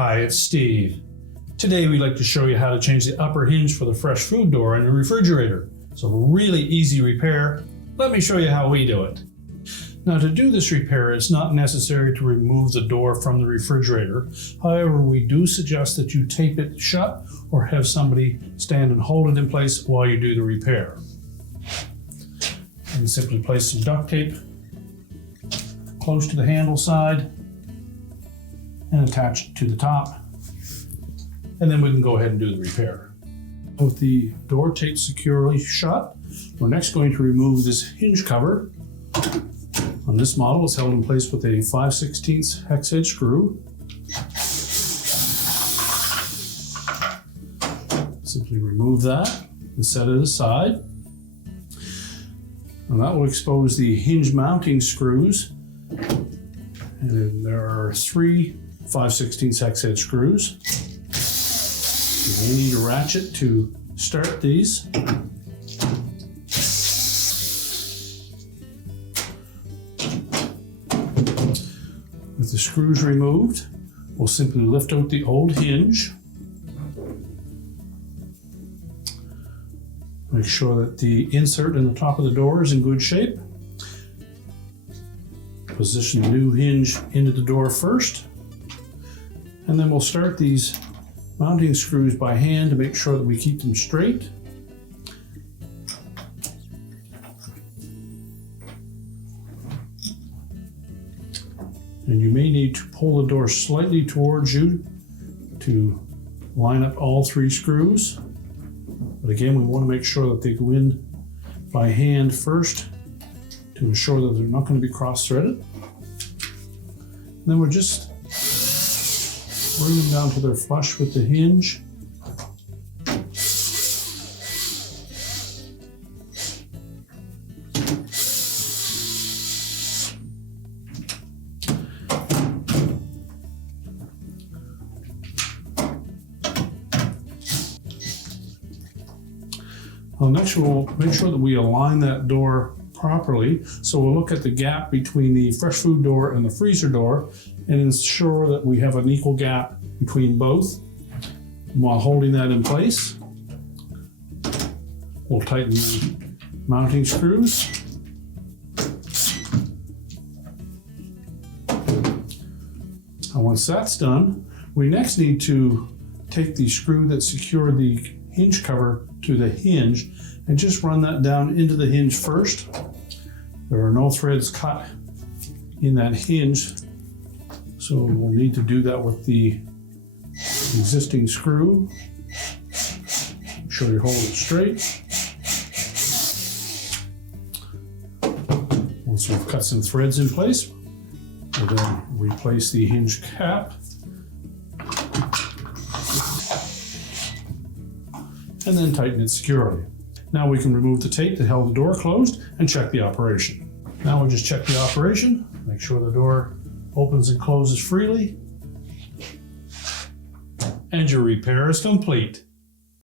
Hi, it's Steve. Today we'd like to show you how to change the upper hinge for the fresh food door in the refrigerator. It's a really easy repair. Let me show you how we do it. Now, to do this repair, it's not necessary to remove the door from the refrigerator. However, we do suggest that you tape it shut or have somebody stand and hold it in place while you do the repair. And simply place some duct tape close to the handle side and attach it to the top. And then we can go ahead and do the repair. With the door taped securely shut, we're next going to remove this hinge cover. On this model, it's held in place with a 5/16 hex head screw. Simply remove that and set it aside. And that will expose the hinge mounting screws. And then there are 3 5/16 hex head screws. You may need a ratchet to start these. With the screws removed, we'll simply lift out the old hinge. Make sure that the insert in the top of the door is in good shape. Position the new hinge into the door first. And then we'll start these mounting screws by hand to make sure that we keep them straight. And you may need to pull the door slightly towards you to line up all 3 screws. But again, we want to make sure that they go in by hand first to ensure that they're not going to be cross-threaded. And then we'll just bring them down till they're flush with the hinge. Well, next we'll make sure that we align that door properly. So we'll look at the gap between the fresh food door and the freezer door and ensure that we have an equal gap between both. And while holding that in place, we'll tighten the mounting screws. And once that's done, we next need to take the screw that secured the hinge cover to the hinge and just run that down into the hinge first. There are no threads cut in that hinge, so we'll need to do that with the existing screw. Make sure you hold it straight. Once we've cut some threads in place, we'll then replace the hinge cap. And then tighten it securely. Now we can remove the tape that held the door closed and check the operation. Now we'll just check the operation, make sure the door opens and closes freely, and your repair is complete.